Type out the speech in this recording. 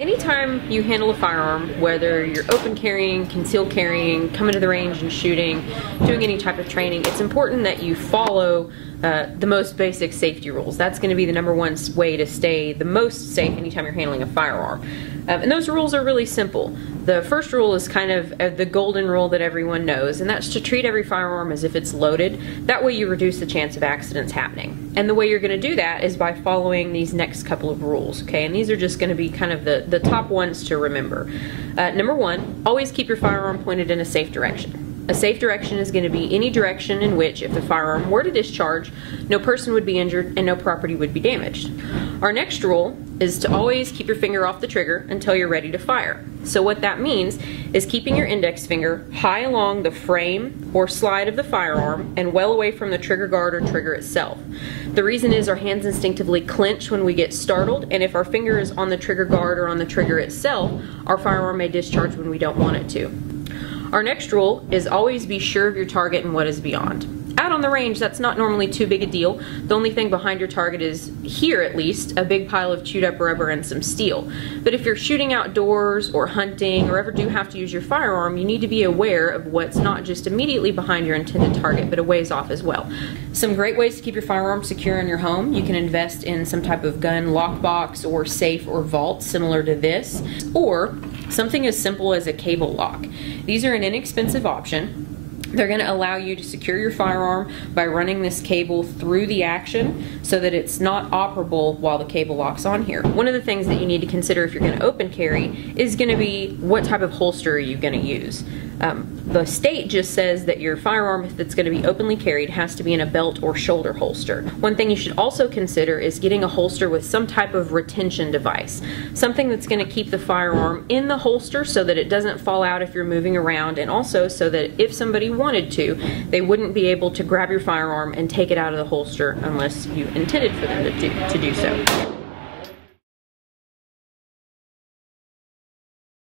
Anytime you handle a firearm, whether you're open carrying, concealed carrying, coming to the range and shooting, doing any type of training, it's important that you follow the most basic safety rules. That's going to be the #1 way to stay the most safe anytime you're handling a firearm. And those rules are really simple. The first rule is kind of the golden rule that everyone knows, and that's to treat every firearm as if it's loaded. That way you reduce the chance of accidents happening. And the way you're going to do that is by following these next couple of rules, okay? And these are just going to be kind of the top ones to remember. #1, always keep your firearm pointed in a safe direction. A safe direction is going to be any direction in which, if the firearm were to discharge, no person would be injured and no property would be damaged. Our next rule is to always keep your finger off the trigger until you're ready to fire. So what that means is keeping your index finger high along the frame or slide of the firearm and well away from the trigger guard or trigger itself. The reason is our hands instinctively clench when we get startled, and if our finger is on the trigger guard or on the trigger itself, our firearm may discharge when we don't want it to. Our next rule is always be sure of your target and what is beyond. Out on the range, that's not normally too big a deal. The only thing behind your target is, here at least, a big pile of chewed up rubber and some steel. But if you're shooting outdoors or hunting or ever do have to use your firearm, you need to be aware of what's not just immediately behind your intended target, but a ways off as well. Some great ways to keep your firearm secure in your home: you can invest in some type of gun lockbox or safe or vault similar to this, or something as simple as a cable lock. These are an inexpensive option. They're going to allow you to secure your firearm by running this cable through the action so that it's not operable while the cable lock's on here. One of the things that you need to consider if you're going to open carry is going to be what type of holster are you going to use. The state just says that your firearm that's going to be openly carried has to be in a belt or shoulder holster. One thing you should also consider is getting a holster with some type of retention device. Something that's going to keep the firearm in the holster so that it doesn't fall out if you're moving around, and also so that if somebody wanted to, they wouldn't be able to grab your firearm and take it out of the holster unless you intended for them to do so.